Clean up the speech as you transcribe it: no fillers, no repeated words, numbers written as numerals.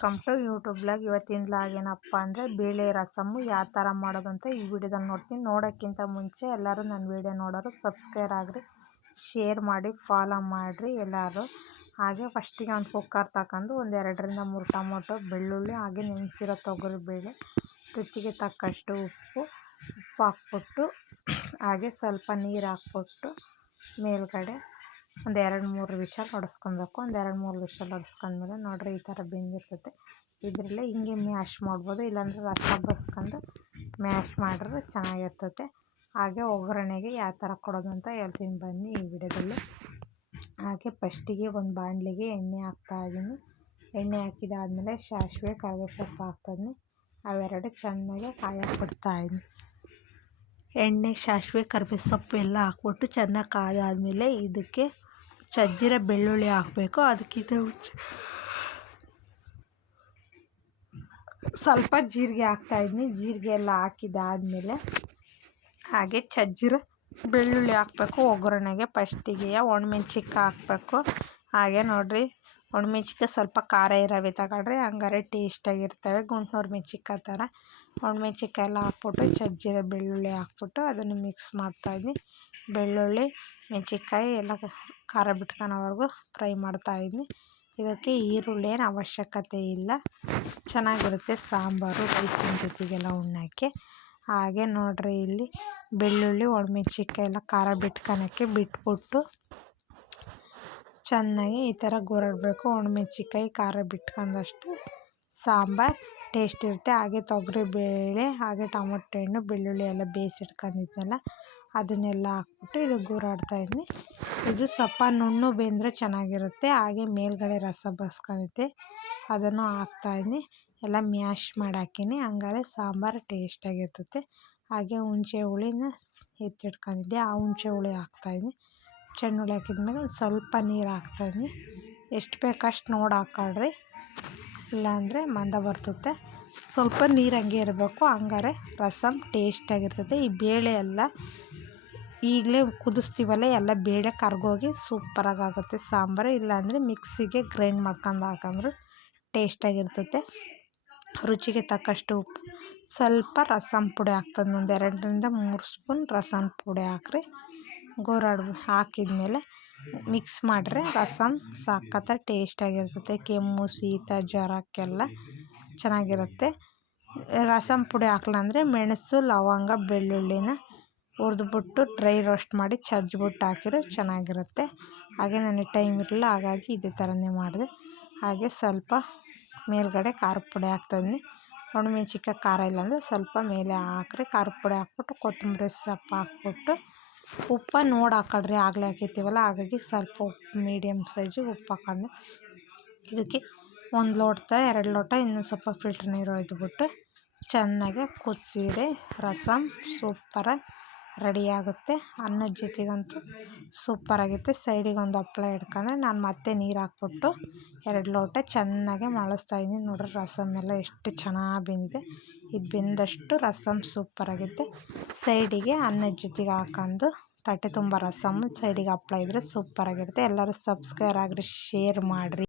Welcome to YouTube blog. ಇವತ್ತಿನ blog ಏನಪ್ಪ ಅಂದರೆ ಬೇಳೆ ರಸಮ್ಮು ಯಾವ ಥರ ಮಾಡೋದು ಅಂತ ಈ ವಿಡಿಯೋದಲ್ಲಿ ನೋಡ್ತೀನಿ. ನೋಡೋಕ್ಕಿಂತ ಮುಂಚೆ ಎಲ್ಲರೂ ನನ್ನ ವಿಡಿಯೋ ನೋಡೋರು ಸಬ್ಸ್ಕ್ರೈಬ್ ಆಗಿರಿ, ಶೇರ್ ಮಾಡಿ, ಫಾಲೋ ಮಾಡಿರಿ ಎಲ್ಲರೂ. ಹಾಗೆ ಫಸ್ಟಿಗೆ ಒಂದು ಕುಕ್ಕರ್ ತಗೊಂಡು ಒಂದು 2ರಿಂದ 3 ಟೊಮೊಟೊ, ಬೆಳ್ಳುಳ್ಳಿ, ಹಾಗೆ ನೆನೆಸಿರೋ ತೊಗರಿಬೇಳೆ, ರುಚಿಗೆ ತಕ್ಕಷ್ಟು ಉಪ್ಪು ಹಾಕ್ಬಿಟ್ಟು, ಹಾಗೆ ಸ್ವಲ್ಪ ನೀರು ಹಾಕ್ಬಿಟ್ಟು ಮೇಲ್ಗಡೆ ಒಂದು 2-3 ವಿಷಲ್ ಹೊಡೆಸ್ಕೊಬೇಕು. ಒಂದು 2-3 ವಿಷಲ್ ಹೊಡೆಸ್ಕೊಂಡ್ಮೇಲೆ ನೋಡಿರಿ ಈ ಥರ ಬೆಂದಿರ್ತೈತೆ. ಇದರಲ್ಲೇ ಹಿಂಗೆ ಮ್ಯಾಶ್ ಮಾಡ್ಬೋದು, ಇಲ್ಲಾಂದರೆ ರಸ ಬಸ್ಕೊಂಡು ಮ್ಯಾಶ್ ಮಾಡಿದ್ರೆ ಚೆನ್ನಾಗಿರ್ತೈತೆ. ಹಾಗೆ ಒಗ್ಗರಣೆಗೆ ಯಾವ ಥರ ಕೊಡೋದು ಅಂತ ಹೇಳ್ತೀನಿ ಬನ್ನಿ ಈ ವಿಡಿಯೋದಲ್ಲಿ. ಹಾಗೆ ಫಸ್ಟಿಗೆ ಒಂದು ಬಾಣಲಿಗೆ ಎಣ್ಣೆ ಹಾಕ್ತಾಯಿದ್ದೀನಿ. ಎಣ್ಣೆ ಹಾಕಿದಾದಮೇಲೆ ಸಾಸಿವೆ, ಕರಿಬೇವು ಸೊಪ್ಪು ಹಾಕ್ತಾಯಿದ್ದೀನಿ. ಅವೆರಡು ಚೆನ್ನಾಗಿ ಕಾಯಕ್ಕೆ ಬಿಡ್ತಾಯಿದ್ದೀನಿ. ಎಣ್ಣೆ, ಸಾಸಿವೆ, ಕರಿಬೇವು ಸೊಪ್ಪು ಎಲ್ಲ ಹಾಕ್ಬಿಟ್ಟು ಚೆನ್ನಾಗಿ ಕಾದಾದಮೇಲೆ ಇದಕ್ಕೆ ಜಜ್ಜಿರೋ ಬೆಳ್ಳುಳ್ಳಿ ಹಾಕಬೇಕು. ಅದಕ್ಕಿಂತ ಮುಂಚೆ ಸ್ವಲ್ಪ ಜೀರಿಗೆ ಹಾಕ್ತಾಯಿದ್ದೀನಿ. ಜೀರಿಗೆ ಎಲ್ಲ ಹಾಕಿದಾದಮೇಲೆ ಹಾಗೆ ಜಜ್ಜಿರೋ ಬೆಳ್ಳುಳ್ಳಿ ಹಾಕಬೇಕು ಒಗ್ಗರಣೆಗೆ. ಫಸ್ಟಿಗೆ ಒಣಮೆಣ್ಸಿನ್ಕಾಯಿ ಹಾಕಬೇಕು. ಹಾಗೆ ನೋಡಿರಿ ಒಣಮೆಣ್ಸಿನ್ಕಾಯಿ ಸ್ವಲ್ಪ ಖಾರ ಇರೋವೆ ತಗೊಳ್ರಿ, ಹಂಗಾರೆ ಟೇಸ್ಟಾಗಿರ್ತವೆ. ಗುಂಟ್ನೂರು ಮೆಣ್ಸಿನ್ಕಾಯಿ ಥರ ಒಣಮೆಣ್ಸಿನ್ಕಾಯಿ ಎಲ್ಲ ಹಾಕ್ಬಿಟ್ಟು ಜಜ್ಜಿರೋ ಬೆಳ್ಳುಳ್ಳಿ ಹಾಕ್ಬಿಟ್ಟು ಅದನ್ನು ಮಿಕ್ಸ್ ಮಾಡ್ತಾಯಿದ್ದೀನಿ. ಬೆಳ್ಳುಳ್ಳಿ, ಮೆಣ್ಸಿನ್ಕಾಯಿ ಎಲ್ಲ ಖಾರ ಬಿಟ್ಕೊಳೋವರೆಗೂ ಫ್ರೈ ಮಾಡ್ತಾಯಿದ್ದೀನಿ. ಇದಕ್ಕೆ ಈರುಳ್ಳಿ ಏನು ಅವಶ್ಯಕತೆ ಇಲ್ಲ, ಚೆನ್ನಾಗಿರುತ್ತೆ ಸಾಂಬಾರು ರೈಸಿನ ಜೊತೆಗೆಲ್ಲ ಉಣ್ಣೋಕ್ಕೆ. ಹಾಗೆ ನೋಡಿರಿ ಇಲ್ಲಿ ಬೆಳ್ಳುಳ್ಳಿ, ಒಣಮೆಣ್ಸಿನ್ಕಾಯಿ ಎಲ್ಲ ಖಾರ ಬಿಟ್ಕೊಳಕ್ಕೆ ಬಿಟ್ಬಿಟ್ಟು ಚೆನ್ನಾಗಿ ಈ ಥರ ಗೋರಾಡಬೇಕು. ಒಣಮೆಣ್ಸಿನ್ಕಾಯಿ ಖಾರ ಬಿಟ್ಕೊಂಡಷ್ಟು ಸಾಂಬಾರು ಟೇಸ್ಟ್ ಇರುತ್ತೆ. ಹಾಗೆ ತೊಗರಿಬೇಳೆ, ಹಾಗೆ ಟೊಮೊಟೊ ಹಣ್ಣು, ಬೆಳ್ಳುಳ್ಳಿ ಎಲ್ಲ ಬೇಯಿಸಿಟ್ಕೊಂಡಿದ್ನಲ್ಲ ಅದನ್ನೆಲ್ಲ ಹಾಕ್ಬಿಟ್ಟು ಇದು ಗೋರಾಡ್ತಾಯಿದ್ದೀನಿ. ಇದು ಸ್ವಲ್ಪ ನುಣ್ಣು ಬೆಂದರೆ ಚೆನ್ನಾಗಿರುತ್ತೆ. ಹಾಗೆ ಮೇಲ್ಗಡೆ ರಸ ಬಸ್ಕೊಂಡೈತೆ ಅದನ್ನು ಹಾಕ್ತಾಯಿದ್ದೀನಿ. ಎಲ್ಲ ಮ್ಯಾಶ್ ಮಾಡಿ ಹಾಕೀನಿ, ಹಂಗಾರೆ ಸಾಂಬಾರು ಟೇಸ್ಟಾಗಿರ್ತೈತೆ. ಹಾಗೆ ಹುಣಸೆ ಹುಳಿನ ಎತ್ತಿಟ್ಕೊಂಡಿದ್ದೆ, ಆ ಹುಣಸೆ ಹುಳಿ ಹಾಕ್ತಾಯಿದ್ದೀನಿ. ಹುಣಸೆ ಹುಳಿ ಹಾಕಿದ್ಮೇಲೆ ಸ್ವಲ್ಪ ನೀರು ಹಾಕ್ತಾಯಿದ್ದೀನಿ. ಎಷ್ಟು ಬೇಕಷ್ಟು ನೋಡಿ ಹಾಕ್ಕೊಳ್ರಿ, ಇಲ್ಲಾಂದರೆ ಮಂದ ಬರ್ತೈತೆ. ಸ್ವಲ್ಪ ನೀರು ಹಂಗೆ ಇರಬೇಕು, ಹಂಗಾರೆ ರಸಮ್ ಟೇಸ್ಟಾಗಿರ್ತೈತೆ. ಈ ಬೇಳೆ ಎಲ್ಲ ಈಗಲೇ ಕುದಿಸ್ತೀವಲ್ಲ, ಎಲ್ಲ ಬೇಳೆ ಕರ್ಗೋಗಿ ಸೂಪರಾಗಿ ಆಗುತ್ತೆ ಸಾಂಬಾರು. ಇಲ್ಲಾಂದರೆ ಮಿಕ್ಸಿಗೆ ಗ್ರೈಂಡ್ ಮಾಡ್ಕೊಂಡು ಹಾಕೊಂಡ್ರು ಟೇಸ್ಟಾಗಿರ್ತೈತೆ. ರುಚಿಗೆ ತಕ್ಕಷ್ಟು ಉಪ್ಪು, ಸ್ವಲ್ಪ ರಸಮ್ ಪುಡಿ ಹಾಕ್ತದೆ. ಒಂದು 2ರಿಂದ 3 ಸ್ಪೂನ್ ರಸಮ್ ಪುಡಿ ಹಾಕ್ರಿ. ಹಾಕಿದ್ಮೇಲೆ ಮಿಕ್ಸ್ ಮಾಡಿದ್ರೆ ರಸಮ್ ಸಖತ್ತಾಗಿ ಟೇಸ್ಟಾಗಿರ್ತೈತೆ. ಕೆಮ್ಮು, ಶೀತ, ಜ್ವರಕ್ಕೆಲ್ಲ ಚೆನ್ನಾಗಿರುತ್ತೆ. ರಸಮ್ ಪುಡಿ ಹಾಕ್ಲಂದ್ರೆ ಮೆಣಸು, ಲವಂಗ, ಬೆಳ್ಳುಳ್ಳಿನ ಹುರಿದ್ಬಿಟ್ಟು ಡ್ರೈ ರೋಸ್ಟ್ ಮಾಡಿ ಜಜ್ಜಿಬಿಟ್ಟು ಹಾಕಿದ್ರೆ ಚೆನ್ನಾಗಿರುತ್ತೆ. ಹಾಗೆ ನನಗೆ ಟೈಮ್ ಇರಲಿಲ್ಲ, ಹಾಗಾಗಿ ಇದೇ ಥರನೇ ಮಾಡಿದೆ. ಹಾಗೆ ಸ್ವಲ್ಪ ಮೇಲ್ಗಡೆ ಖಾರದ ಪುಡಿ ಹಾಕ್ತಾಯಿದ್ದೀನಿ. ಒಣಮೆಣ್ಸಿನ್ಕಾಯಿ ಖಾರ ಇಲ್ಲಾಂದರೆ ಸ್ವಲ್ಪ ಮೇಲೆ ಹಾಕ್ರಿ. ಖಾರದ ಪುಡಿ ಹಾಕ್ಬಿಟ್ಟು ಕೊತ್ತಂಬರಿ ಸೊಪ್ಪು ಹಾಕ್ಬಿಟ್ಟು ಉಪ್ಪು ನೋಡಿ ಹಾಕ್ಕೊಳ್ರಿ, ಆಗಲೇ ಹಾಕಿರ್ತೀವಲ್ಲ ಹಾಗಾಗಿ ಸ್ವಲ್ಪ ಉಪ್ಪು ಮೀಡಿಯಮ್ ಸೈಜಿಗೆ ಉಪ್ಪು ಹಾಕ್ಕೊಂಡು ಇದಕ್ಕೆ 1 ಲೋಟ 2 ಲೋಟ ಇನ್ನೊಂದು ಸ್ವಲ್ಪ ಫಿಲ್ಟ್ರ್ ನೀರು ಒಯ್ದುಬಿಟ್ಟು ಚೆನ್ನಾಗಿ ಕುದಿಸಿದ್ರೆ ರಸಮ್ ಸೂಪರಾಗಿ ರೆಡಿಯಾಗುತ್ತೆ. ಅನ್ನದ ಜೊತೆಗಂತೂ ಸೂಪರಾಗಿರುತ್ತೆ. ಸೈಡಿಗೆ ಒಂದು ಹಪ್ಪಳ ಇಟ್ಕೊಂಡ್ರೆ ನಾನು ಮತ್ತೆ ನೀರು ಹಾಕ್ಬಿಟ್ಟು 2 ಲೋಟ ಚೆನ್ನಾಗಿ ಮಳಸ್ತಾಯಿದ್ದೀನಿ. ನೋಡ್ರಿ ರಸಮ್ ಎಲ್ಲ ಎಷ್ಟು ಚೆನ್ನಾಗಿ ಬೆಂದಿದೆ. ಇದು ಬೆಂದಷ್ಟು ರಸಮ್ ಸೂಪರಾಗುತ್ತೆ. ಸೈಡಿಗೆ ಅನ್ನದ ಜೊತೆಗೆ ಹಾಕೊಂಡು ತಟ್ಟೆ ತುಂಬ ರಸಮ್, ಸೈಡಿಗೆ ಹಪ್ಪಳ ಇದ್ದರೆ ಸೂಪರಾಗಿರುತ್ತೆ. ಎಲ್ಲರೂ ಸಬ್ಸ್ಕ್ರೈಬ್ ಆಗಿರಿ, ಶೇರ್ ಮಾಡಿರಿ.